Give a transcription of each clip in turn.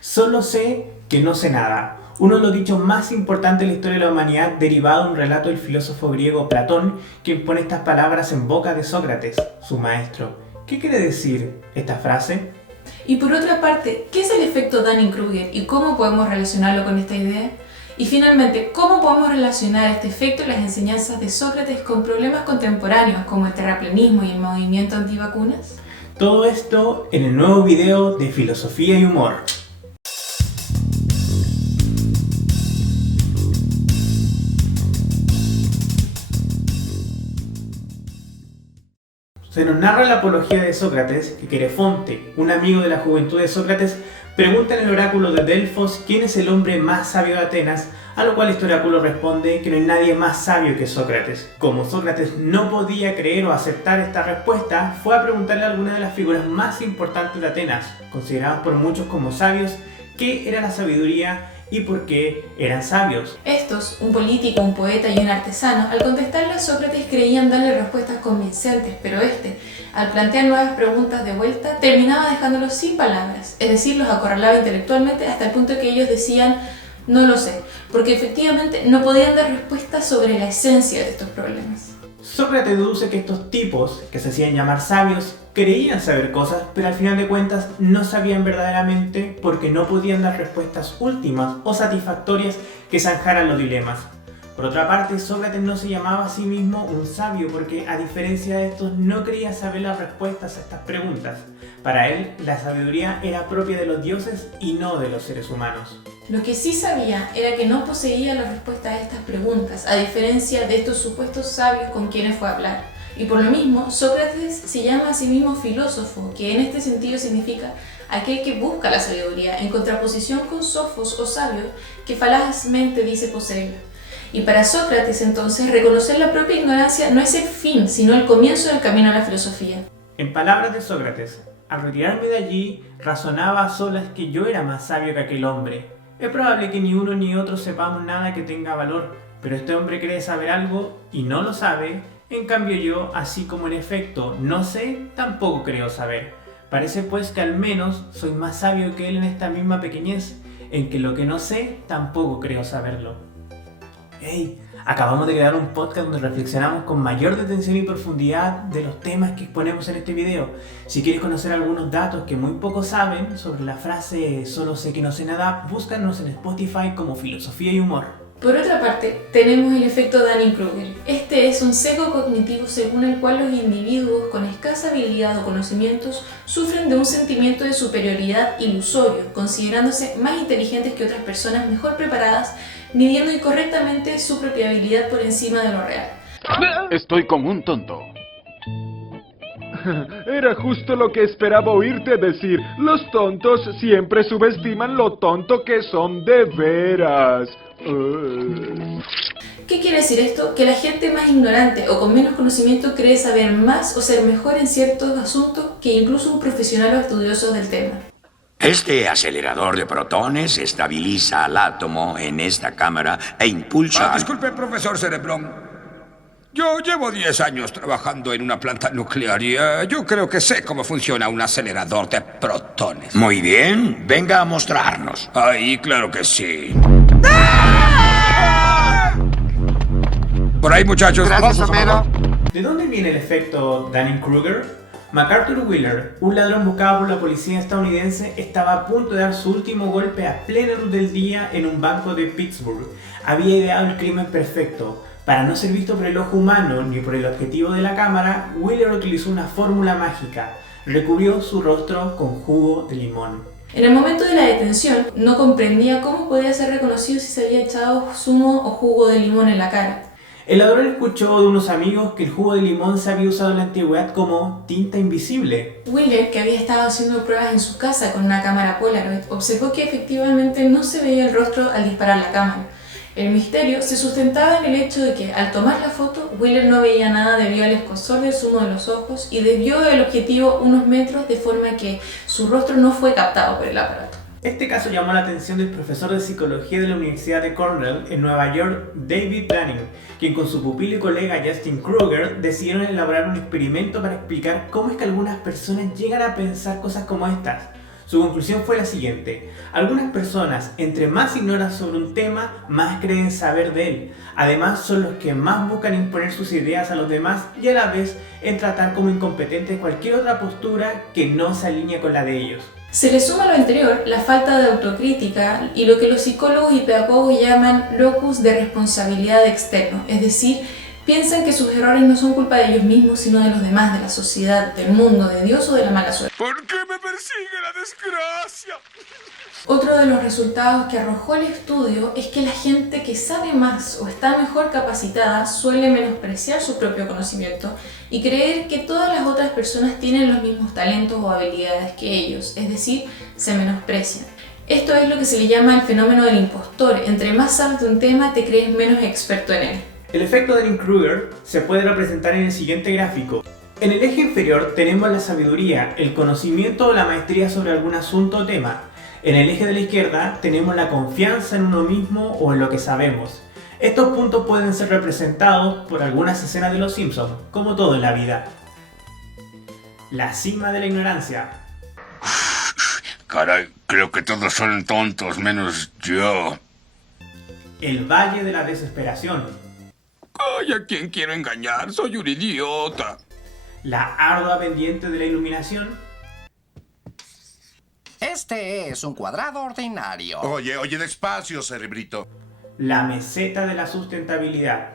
Solo sé que no sé nada. Uno de los dichos más importantes de la historia de la humanidad, derivado de un relato del filósofo griego Platón, quien pone estas palabras en boca de Sócrates, su maestro. ¿Qué quiere decir esta frase? Y por otra parte, ¿qué es el efecto Dunning-Kruger y cómo podemos relacionarlo con esta idea? Y finalmente, ¿cómo podemos relacionar este efecto en las enseñanzas de Sócrates con problemas contemporáneos como el terraplanismo y el movimiento antivacunas? Todo esto en el nuevo video de Filosofía y Humor. Se nos narra la apología de Sócrates que Querefonte, un amigo de la juventud de Sócrates, pregunta en el oráculo de Delfos quién es el hombre más sabio de Atenas, a lo cual este oráculo responde que no hay nadie más sabio que Sócrates. Como Sócrates no podía creer o aceptar esta respuesta, fue a preguntarle a alguna de las figuras más importantes de Atenas, consideradas por muchos como sabios, qué era la sabiduría y por qué eran sabios. Estos, un político, un poeta y un artesano, al contestarle a Sócrates creían darle respuestas convincentes, pero al plantear nuevas preguntas de vuelta, terminaba dejándolos sin palabras, es decir, los acorralaba intelectualmente hasta el punto que ellos decían no lo sé, porque efectivamente no podían dar respuestas sobre la esencia de estos problemas. Sócrates deduce que estos tipos, que se hacían llamar sabios, creían saber cosas, pero al final de cuentas no sabían verdaderamente porque no podían dar respuestas últimas o satisfactorias que zanjaran los dilemas. Por otra parte, Sócrates no se llamaba a sí mismo un sabio porque, a diferencia de estos, no creía saber las respuestas a estas preguntas. Para él, la sabiduría era propia de los dioses y no de los seres humanos. Lo que sí sabía era que no poseía la respuesta a estas preguntas, a diferencia de estos supuestos sabios con quienes fue a hablar. Y por lo mismo, Sócrates se llama a sí mismo filósofo, que en este sentido significa aquel que busca la sabiduría, en contraposición con sofos o sabio, que falazmente dice poseerla. Y para Sócrates, entonces, reconocer la propia ignorancia no es el fin, sino el comienzo del camino a la filosofía. En palabras de Sócrates, al retirarme de allí, razonaba a solas que yo era más sabio que aquel hombre. Es probable que ni uno ni otro sepamos nada que tenga valor, pero este hombre cree saber algo y no lo sabe. En cambio yo, así como en efecto no sé, tampoco creo saber. Parece pues que al menos soy más sabio que él en esta misma pequeñez, en que lo que no sé, tampoco creo saberlo. Hey, acabamos de crear un podcast donde reflexionamos con mayor detención y profundidad de los temas que exponemos en este video. Si quieres conocer algunos datos que muy pocos saben sobre la frase solo sé que no sé nada, búscanos en Spotify como Filosofía y Humor. Por otra parte, tenemos el efecto Dunning-Kruger. Este es un sesgo cognitivo según el cual los individuos con escasa habilidad o conocimientos sufren de un sentimiento de superioridad ilusorio, considerándose más inteligentes que otras personas mejor preparadas, midiendo incorrectamente su propia habilidad por encima de lo real. Estoy como un tonto. Era justo lo que esperaba oírte decir. Los tontos siempre subestiman lo tonto que son de veras. ¿Qué quiere decir esto? Que la gente más ignorante o con menos conocimiento cree saber más o ser mejor en ciertos asuntos que incluso un profesional o estudioso del tema. Este acelerador de protones estabiliza al átomo en esta cámara e impulsa... Disculpe, profesor Cerebrón. Yo llevo 10 años trabajando en una planta nuclear y yo creo que sé cómo funciona un acelerador de protones. Muy bien, venga a mostrarnos. Ay, claro que sí. Por ahí, muchachos. Gracias, Homero. ¿De dónde viene el efecto Dunning-Kruger? MacArthur Wheeler, un ladrón buscado por la policía estadounidense, estaba a punto de dar su último golpe a plena luz del día en un banco de Pittsburgh. Había ideado el crimen perfecto. Para no ser visto por el ojo humano ni por el objetivo de la cámara, Wheeler utilizó una fórmula mágica. Recubrió su rostro con jugo de limón. En el momento de la detención, no comprendía cómo podía ser reconocido si se había echado zumo o jugo de limón en la cara. El ladrón escuchó de unos amigos que el jugo de limón se había usado en la antigüedad como tinta invisible. Wheeler, que había estado haciendo pruebas en su casa con una cámara Polaroid, observó que efectivamente no se veía el rostro al disparar la cámara. El misterio se sustentaba en el hecho de que, al tomar la foto, Wheeler no veía nada debido al escozor del zumo de los ojos y desvió el objetivo unos metros de forma que su rostro no fue captado por el aparato. Este caso llamó la atención del profesor de psicología de la Universidad de Cornell en Nueva York, David Dunning, quien con su pupilo y colega Justin Kruger decidieron elaborar un experimento para explicar cómo es que algunas personas llegan a pensar cosas como estas. Su conclusión fue la siguiente: algunas personas, entre más ignoran sobre un tema, más creen saber de él. Además, son los que más buscan imponer sus ideas a los demás y a la vez en tratar como incompetente cualquier otra postura que no se alinee con la de ellos. Se le suma a lo anterior la falta de autocrítica y lo que los psicólogos y pedagogos llaman locus de responsabilidad externo, es decir, piensan que sus errores no son culpa de ellos mismos, sino de los demás, de la sociedad, del mundo, de Dios o de la mala suerte. ¿Por qué me persigue la desgracia? Otro de los resultados que arrojó el estudio es que la gente que sabe más o está mejor capacitada suele menospreciar su propio conocimiento y creer que todas las otras personas tienen los mismos talentos o habilidades que ellos, es decir, se menosprecian. Esto es lo que se le llama el fenómeno del impostor. Entre más sabes de un tema, te crees menos experto en él. El efecto Dunning-Kruger se puede representar en el siguiente gráfico. En el eje inferior tenemos la sabiduría, el conocimiento o la maestría sobre algún asunto o tema. En el eje de la izquierda tenemos la confianza en uno mismo o en lo que sabemos. Estos puntos pueden ser representados por algunas escenas de Los Simpsons, como todo en la vida. La cima de la ignorancia. Caray, creo que todos son tontos menos yo. El valle de la desesperación. Ay, ¿a quién quiero engañar? Soy un idiota. La ardua pendiente de la iluminación. Este es un cuadrado ordinario. Oye, despacio, cerebrito. La meseta de la sustentabilidad.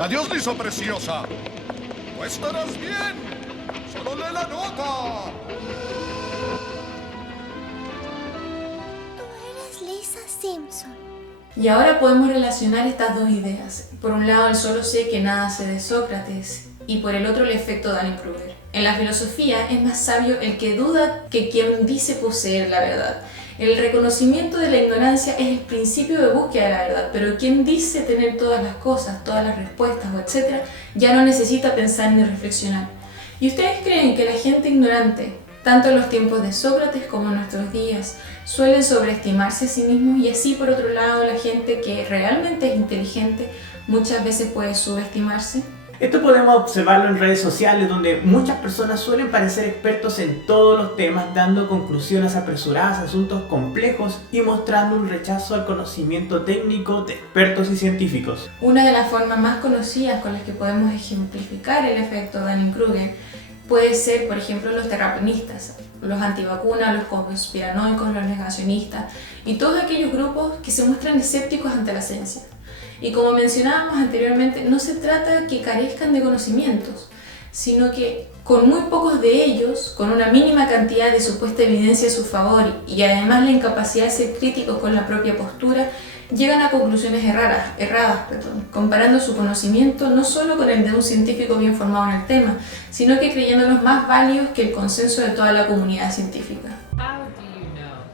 Adiós, liso preciosa. No estarás bien. Solo lee la nota. Tú eres Lisa Simpson. Y ahora podemos relacionar estas dos ideas. Por un lado, el solo sé que nada sé de Sócrates, y por el otro, el efecto Dunning-Kruger. En la filosofía es más sabio el que duda que quien dice poseer la verdad. El reconocimiento de la ignorancia es el principio de búsqueda de la verdad, pero quien dice tener todas las cosas, todas las respuestas, etc., ya no necesita pensar ni reflexionar. ¿Y ustedes creen que la gente ignorante, tanto en los tiempos de Sócrates como en nuestros días, suelen sobreestimarse a sí mismos, y así por otro lado la gente que realmente es inteligente muchas veces puede subestimarse? Esto podemos observarlo en redes sociales, donde muchas personas suelen parecer expertos en todos los temas, dando conclusiones apresuradas a asuntos complejos y mostrando un rechazo al conocimiento técnico de expertos y científicos. Una de las formas más conocidas con las que podemos ejemplificar el efecto Dunning-Kruger puede ser, por ejemplo, los terraplanistas, los antivacunas, los conspiranoicos, los negacionistas y todos aquellos grupos que se muestran escépticos ante la ciencia. Y como mencionábamos anteriormente, no se trata que carezcan de conocimientos, sino que con muy pocos de ellos, con una mínima cantidad de supuesta evidencia a su favor y además la incapacidad de ser críticos con la propia postura, llegan a conclusiones erradas, comparando su conocimiento no solo con el de un científico bien formado en el tema, sino que creyéndolos más válidos que el consenso de toda la comunidad científica. How do you know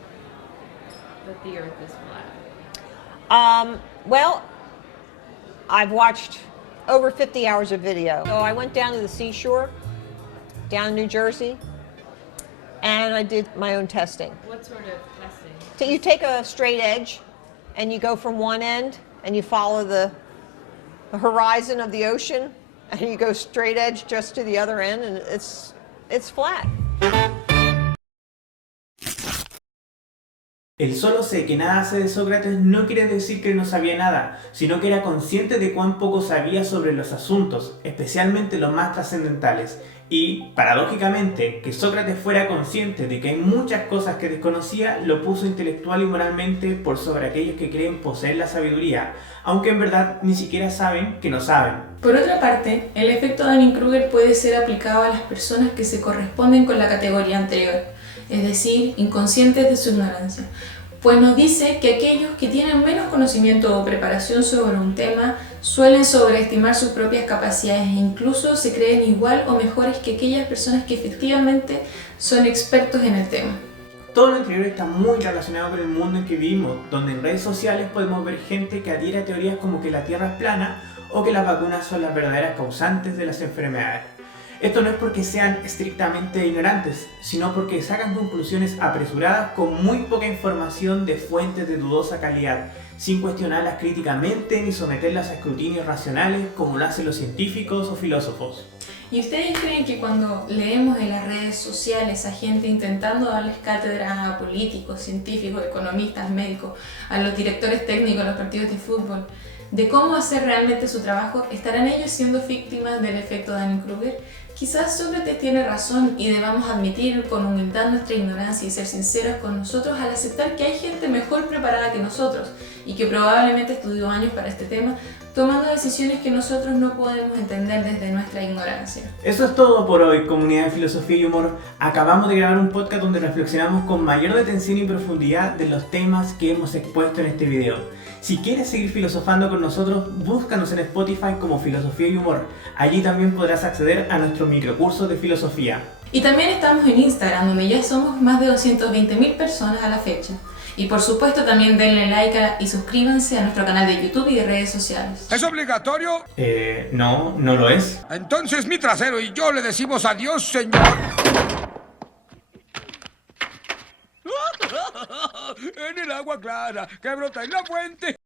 that the Earth is flat? Well, I've watched over 50 hours of video. So I went down to the seashore, down in New Jersey, and I did my own testing. What sort of testing? So you take a straight edge, and you go from one end, and you follow the horizon of the ocean, and you go straight edge just to the other end, and it's flat. El solo sé que nada sé de Sócrates no quiere decir que no sabía nada, sino que era consciente de cuán poco sabía sobre los asuntos, especialmente los más trascendentales. Y, paradójicamente, que Sócrates fuera consciente de que hay muchas cosas que desconocía, lo puso intelectual y moralmente por sobre aquellos que creen poseer la sabiduría, aunque en verdad ni siquiera saben que no saben. Por otra parte, el efecto Dunning-Kruger puede ser aplicado a las personas que se corresponden con la categoría anterior, es decir, inconscientes de su ignorancia, pues nos dice que aquellos que tienen menos conocimiento o preparación sobre un tema suelen sobreestimar sus propias capacidades e incluso se creen igual o mejores que aquellas personas que efectivamente son expertos en el tema. Todo lo anterior está muy relacionado con el mundo en que vivimos, donde en redes sociales podemos ver gente que adhiere a teorías como que la Tierra es plana o que las vacunas son las verdaderas causantes de las enfermedades. Esto no es porque sean estrictamente ignorantes, sino porque sacan conclusiones apresuradas con muy poca información de fuentes de dudosa calidad, sin cuestionarlas críticamente ni someterlas a escrutinios racionales como lo hacen los científicos o filósofos. ¿Y ustedes creen que cuando leemos en las redes sociales a gente intentando darles cátedra a políticos, científicos, economistas, médicos, a los directores técnicos de los partidos de fútbol, de cómo hacer realmente su trabajo, estarán ellos siendo víctimas del efecto Dunning-Kruger? Quizás Sócrates tiene razón y debamos admitir con humildad nuestra ignorancia y ser sinceros con nosotros al aceptar que hay gente mejor preparada que nosotros y que probablemente estudió años para este tema, tomando decisiones que nosotros no podemos entender desde nuestra ignorancia. Eso es todo por hoy, comunidad de filosofía y humor. Acabamos de grabar un podcast donde reflexionamos con mayor detención y profundidad de los temas que hemos expuesto en este video. Si quieres seguir filosofando con nosotros, búscanos en Spotify como Filosofía y Humor. Allí también podrás acceder a nuestro microcurso de filosofía. Y también estamos en Instagram, donde ya somos más de 220.000 personas a la fecha. Y por supuesto también denle like y suscríbanse a nuestro canal de YouTube y de redes sociales. ¿Es obligatorio? No lo es. Entonces mi trasero y yo le decimos adiós, señor. En el agua clara que brota en la fuente.